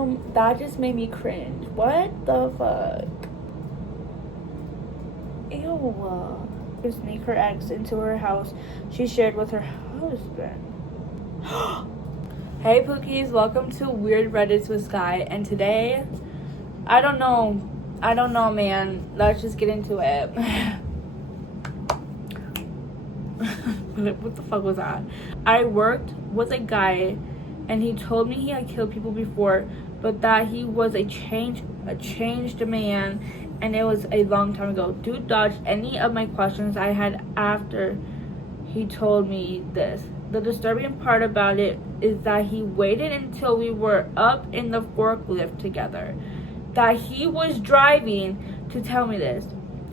That just made me cringe. What the fuck? Ew. To sneak her ex into her house she shared with her husband. Hey Pookies, welcome to Weird Reddits with Sky, and today, I don't know, man. Let's just get into it. What the fuck was that? I worked with a guy, and he told me he had killed people before, but that he was a changed man, and it was a long time ago. Dude dodged any of my questions I had after he told me this. The disturbing part about it is that he waited until we were up in the forklift together, that he was driving, to tell me this.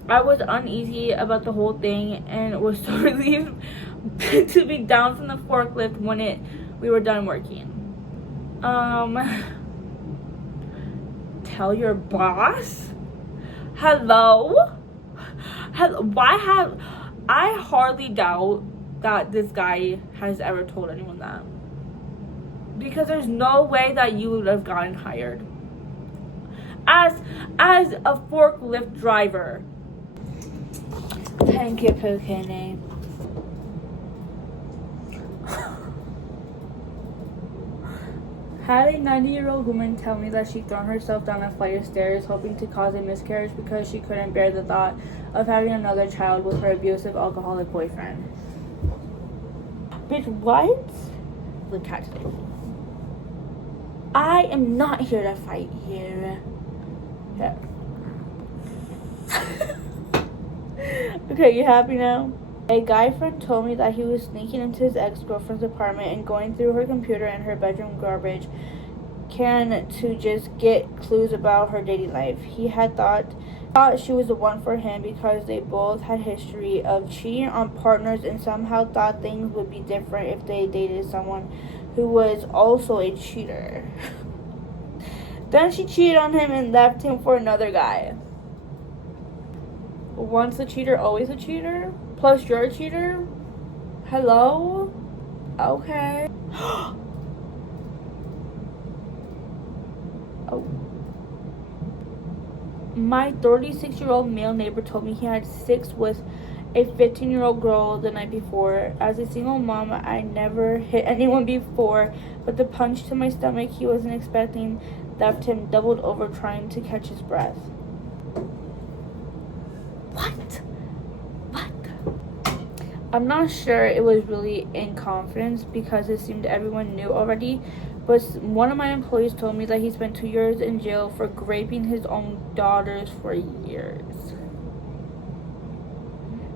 I was uneasy about the whole thing and was so relieved to be down from the forklift when we were done working. Tell your boss? Hello? I hardly doubt that this guy has ever told anyone that, because there's no way that you would have gotten hired as a forklift driver. Thank you, Pookie. Had a 90-year-old woman tell me that she'd thrown herself down a flight of stairs hoping to cause a miscarriage because she couldn't bear the thought of having another child with her abusive alcoholic boyfriend. Bitch, what? Look, cat today. I am not here to fight here. Yeah. Okay, you happy now? A guy friend told me that he was sneaking into his ex-girlfriend's apartment and going through her computer and her bedroom garbage can to just get clues about her dating life. He had thought she was the one for him because they both had history of cheating on partners, and somehow thought things would be different if they dated someone who was also a cheater. Then she cheated on him and left him for another guy. Once a cheater, always a cheater? Plus you're a cheater? Hello? Okay. Oh. My 36-year-old male neighbor told me he had sex with a 15-year-old girl the night before. As a single mom, I never hit anyone before, but the punch to my stomach he wasn't expecting left him doubled over trying to catch his breath. What? I'm not sure it was really in confidence because it seemed everyone knew already, but one of my employees told me that he spent 2 years in jail for raping his own daughters for years.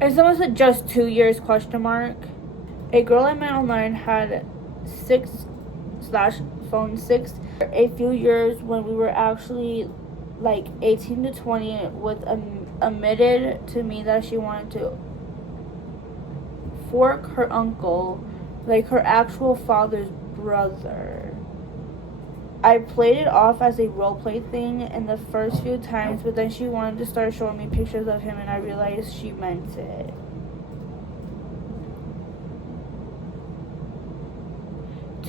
And someone said just 2 years, question mark. A girl I met online had phone 6 for a few years when we were actually like 18 to 20, with admitted to me that she wanted to fork her uncle, like her actual father's brother. I played it off as a roleplay thing in the first few times, but then she wanted to start showing me pictures of him and I realized she meant it.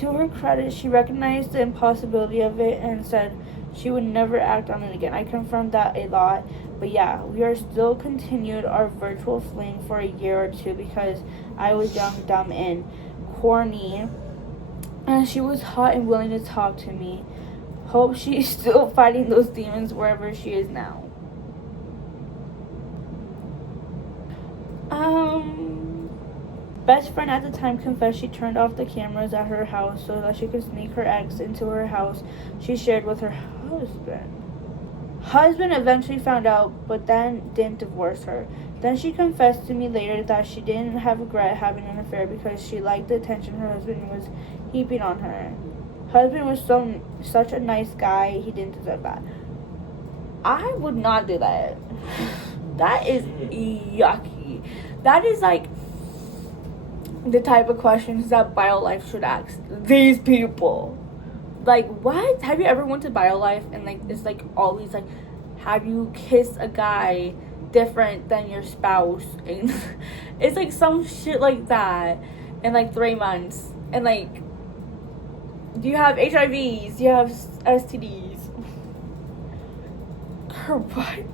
To her credit, she recognized the impossibility of it and said she would never act on it again. I confirmed that a lot, but yeah, we are still continued our virtual fling for a year or two because I was young, dumb, and corny, and she was hot and willing to talk to me. Hope she's still fighting those demons wherever she is now. Best friend at the time confessed she turned off the cameras at her house so that she could sneak her ex into her house she shared with her husband. Husband eventually found out, but then didn't divorce her. Then she confessed to me later that she didn't have regret having an affair because she liked the attention her husband was heaping on her. Husband was such a nice guy, he didn't deserve that. I would not do that. That is yucky. That is like the type of questions that BioLife should ask these people. Like, what? Have you ever went to BioLife and like it's like all these like, have you kissed a guy different than your spouse? And it's like some shit like that in like 3 months. And like, Do you have HIVs? Do you have STDs? Girl, what?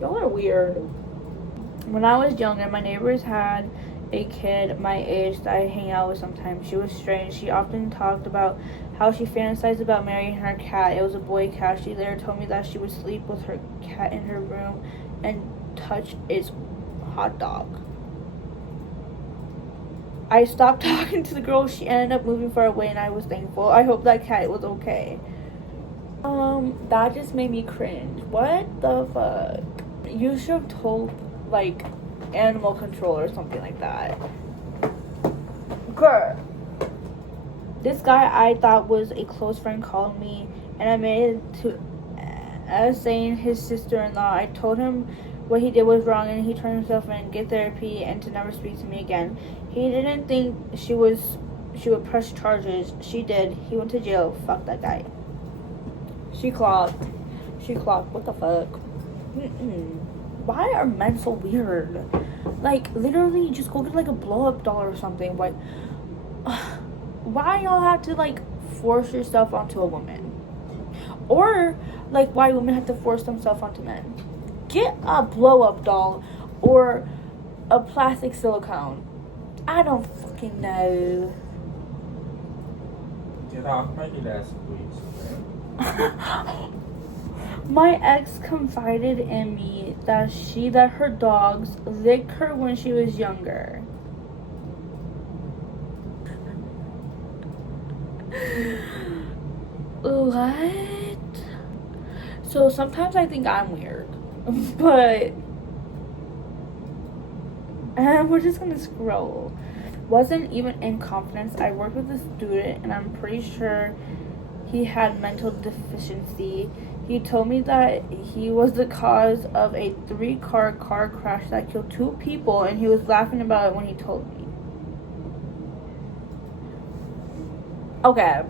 Y'all are weird. When I was younger, my neighbors had a kid my age that I hang out with sometimes. She was strange. She often talked about how she fantasized about marrying her cat. It was a boy cat. She later told me that she would sleep with her cat in her room and touch its hot dog. I stopped talking to the girl. She ended up moving far away and I was thankful. I hope that cat was okay. That just made me cringe. What the fuck? You should have told, like, animal control or something like that. Girl. This guy I thought was a close friend called me and I made it to saying his sister-in-law. I told him what he did was wrong and he turned himself in, get therapy, and to never speak to me again. He didn't think she would press charges. She did. He went to jail. Fuck that guy. She clocked. What the fuck? Why are men so weird? Like, literally, just go get, like, a blow-up doll or something. Like, why y'all have to, like, force yourself onto a woman? Or, like, why women have to force themselves onto men? Get a blow-up doll or a plastic silicone. I don't fucking know. Get off my desk, please. My ex confided in me that she let her dogs lick her when she was younger. What? So sometimes I think I'm weird, but we're just gonna scroll. Wasn't even in confidence. I worked with a student and I'm pretty sure he had mental deficiency. He told me that he was the cause of a 3-car crash that killed 2 people and he was laughing about it when he told me. Okay,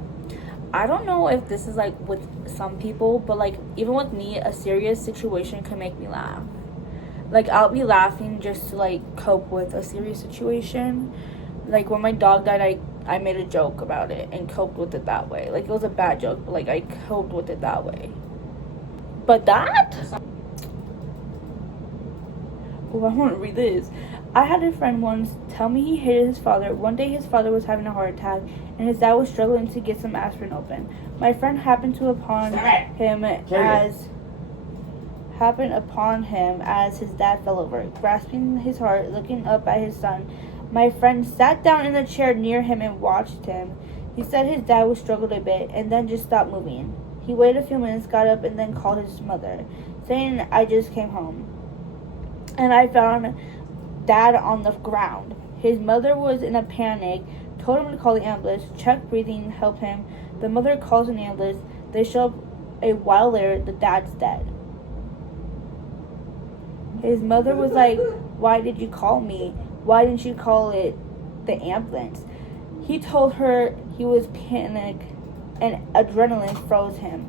I don't know if this is like with some people, but like even with me, a serious situation can make me laugh. Like I'll be laughing just to like cope with a serious situation. Like when my dog died, I made a joke about it and coped with it that way. Like it was a bad joke, but like I coped with it that way. But that? Oh, I want to read this. I had a friend once tell me he hated his father. One day his father was having a heart attack and his dad was struggling to get some aspirin open. My friend happened upon him as his dad fell over, grasping his heart, looking up at his son. My friend sat down in the chair near him and watched him. He said his dad was struggled a bit and then just stopped moving. He waited a few minutes, got up, and then called his mother, saying, I just came home. And I found Dad on the ground. His mother was in a panic, told him to call the ambulance, check breathing, help him. The mother calls an ambulance. They show up a while later, the dad's dead. His mother was like, why did you call me? Why didn't you call it the ambulance? He told her he was panicked and adrenaline froze him.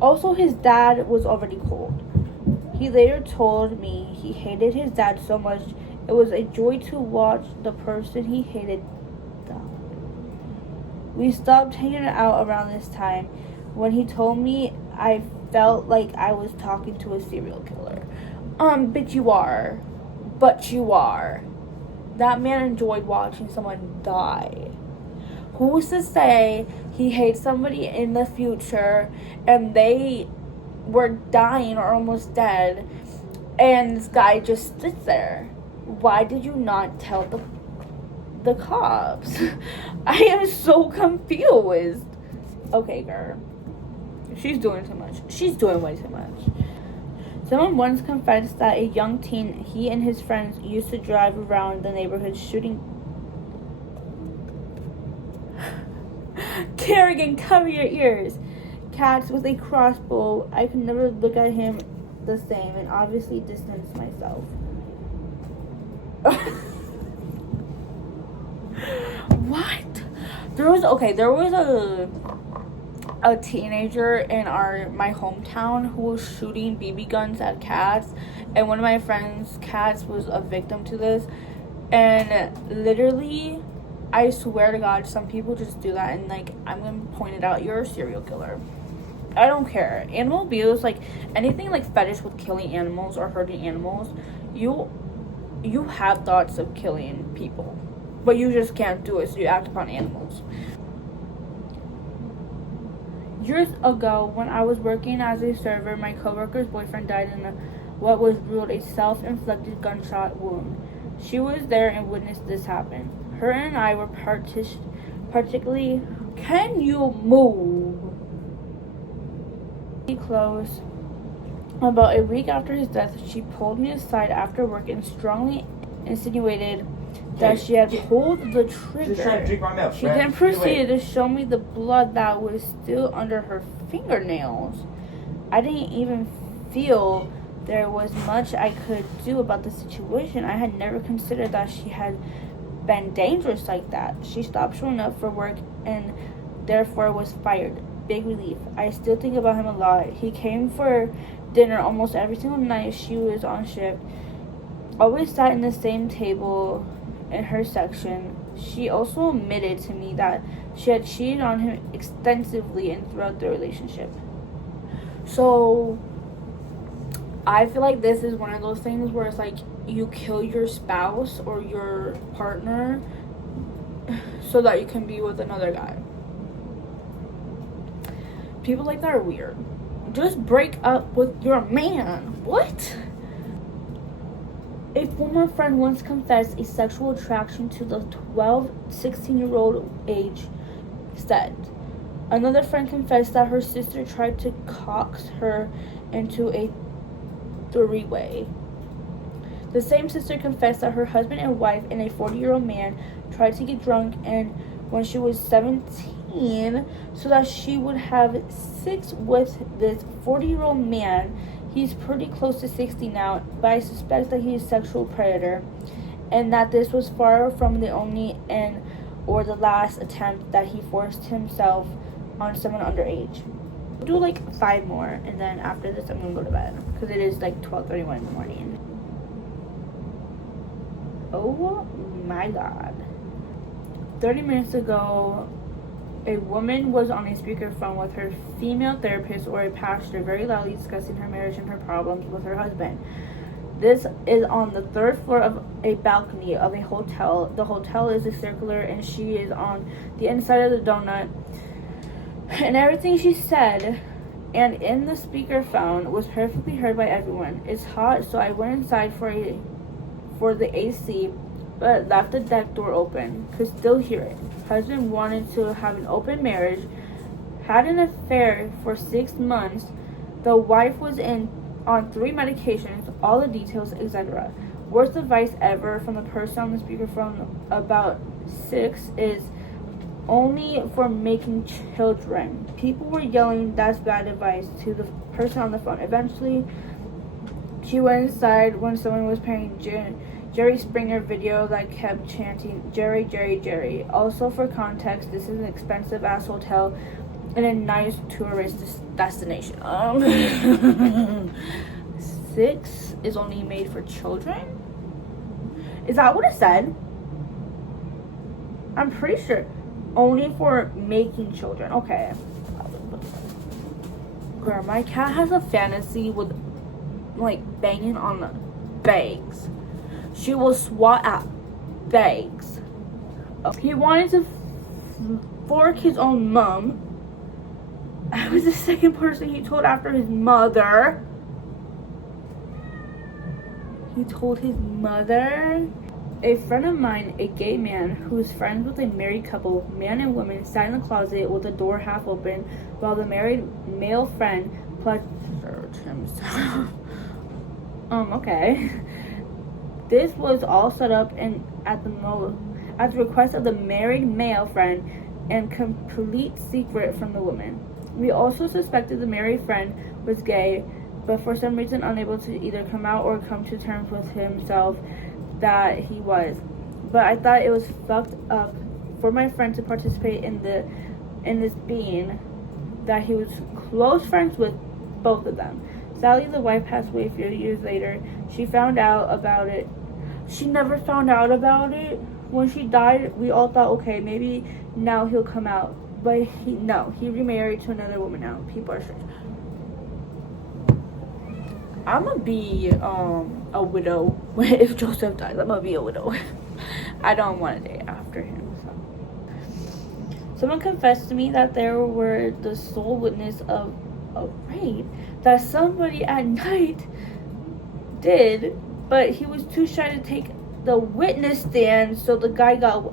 Also, his dad was already cold. He later told me he hated his dad so much it was a joy to watch the person he hated die. We stopped hanging out around this time. When he told me, I felt like I was talking to a serial killer. But you are. That man enjoyed watching someone die. Who's to say he hates somebody in the future and they were dying or almost dead and this guy just sits there? Why did you not tell the cops? I am so confused. Okay, girl. She's doing too much. She's doing way too much. Someone once confessed that a young teen, he and his friends used to drive around the neighborhood shooting. Kerrigan, cover your ears. Cats with a crossbow. I could never look at him the same and obviously distance myself. What? There was a teenager in my hometown who was shooting BB guns at cats, and one of my friend's cats was a victim to this, and literally I swear to God, some people just do that, and like, I'm gonna point it out. You're a serial killer. I don't care. Animal abuse, like anything like fetish with killing animals or hurting animals, you have thoughts of killing people, but you just can't do it, so you act upon animals. Years ago, when I was working as a server, my coworker's boyfriend died in what was ruled a self-inflicted gunshot wound. She was there and witnessed this happen. Her and I were particularly... Can you move? Close. About a week after his death, she pulled me aside after work and strongly insinuated that she had pulled the trigger. She's trying to drink my milk. She then proceeded to show me the blood that was still under her fingernails. I didn't even feel there was much I could do about the situation. I had never considered that she had been dangerous like that. She stopped showing up for work and therefore was fired. Big relief. I still think about him a lot. He came for dinner almost every single night she was on shift. Always sat in the same table in her section. She also admitted to me that she had cheated on him extensively and throughout the relationship. So I feel like this is one of those things where it's like you kill your spouse or your partner so that you can be with another guy. People like that are weird. Just break up with your man. What? A former friend once confessed a sexual attraction to the 16-year-old age said. Another friend confessed that her sister tried to coax her into a three-way. The same sister confessed that her husband and wife and a 40-year-old man tried to get drunk and when she was 17 so that she would have sex with this 40-year-old man. He's pretty close to 60 now, but I suspect that he is a sexual predator and that this was far from the only and or the last attempt that he forced himself on someone underage. I'll do like 5 more and then after this I'm gonna go to bed because it is like 12:31 in the morning. Oh my God. 30 minutes ago, a woman was on a speakerphone with her female therapist or a pastor very loudly discussing her marriage and her problems with her husband. This is on the 3rd floor of a balcony of a hotel. The hotel is a circular and she is on the inside of the donut. And everything she said and in the speakerphone was perfectly heard by everyone. It's hot, so I went inside for the AC, but left the deck door open. Could still hear it. Husband wanted to have an open marriage, had an affair for 6 months. The wife was on 3 medications, all the details, etc. Worst advice ever from the person on the speakerphone about 6 is only for making children. People were yelling that's bad advice to the person on the phone. Eventually, she went inside when someone was playing Jerry Springer video that kept chanting, Jerry, Jerry, Jerry. Also, for context, this is an expensive-ass hotel in a nice tourist destination. 6 is only made for children? Is that what it said? I'm pretty sure. Only for making children. Okay. Girl, my cat has a fantasy with, like, banging on the bags. She will swat at bags. He wanted to fork his own mom. I was the second person he told after his mother. He told his mother. A friend of mine, a gay man who is friends with a married couple, man and woman, sat in the closet with the door half open while the married male friend pleasured himself. Okay. This was all set up and at the request of the married male friend and complete secret from the woman. We also suspected the married friend was gay, but for some reason unable to either come out or come to terms with himself that he was. But I thought it was fucked up for my friend to participate in this being that he was close friends with both of them. Sadly, the wife passed away a few years later. She found out about it. She never found out about it. When she died, we all thought, okay, maybe now he'll come out. But he remarried to another woman now. People are strange. I'm gonna be a widow if Joseph dies. I'm gonna be a widow. I don't want to date after him. So. Someone confessed to me that they were the sole witness of a rape that somebody at night did, but he was too shy to take the witness stand, so the guy got.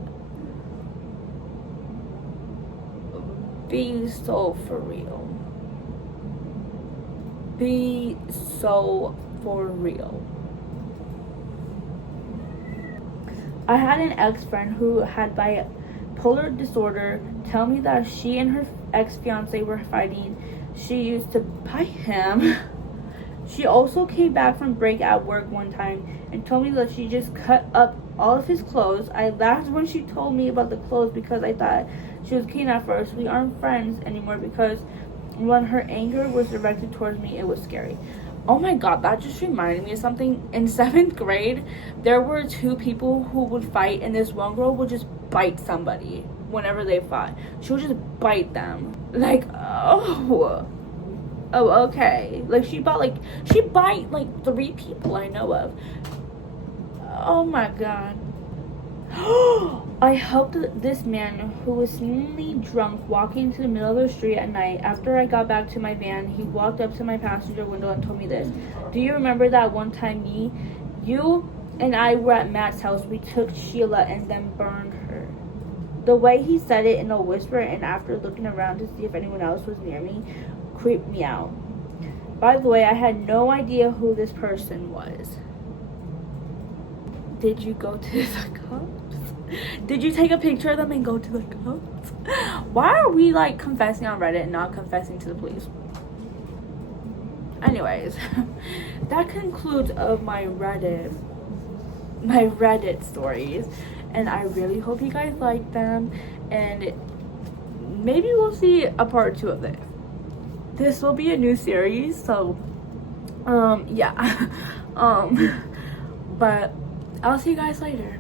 Be so for real. Be so for real. I had an ex-friend who had bipolar disorder tell me that she and her ex-fiance were fighting. She used to bite him. She also came back from break at work one time and told me that she just cut up all of his clothes. I laughed when she told me about the clothes because I thought she was kidding at first. We aren't friends anymore because when her anger was directed towards me, it was scary. Oh my god, that just reminded me of something. In 7th grade, there were 2 people who would fight, and this one girl would just bite somebody whenever they fought. She would just bite them. Like, oh, okay. Like, she bite like 3 people I know of. Oh my god. I helped this man who was seemingly drunk walking into the middle of the street at night. After I got back to my van, he walked up to my passenger window and told me this. Do you remember that one time you and I were at Matt's house? We took Sheila and then burned her. The way he said it in a whisper and after looking around to see if anyone else was near me creeped me out. By the way, I had no idea who this person was. Did you go to the cops? Did you take a picture of them and go to the cops? Why are we like confessing on Reddit and not confessing to the police? Anyways, that concludes of my Reddit stories, and I really hope you guys like them, and maybe we'll see a part 2 of it. This will be a new series, so yeah. But I'll see you guys later.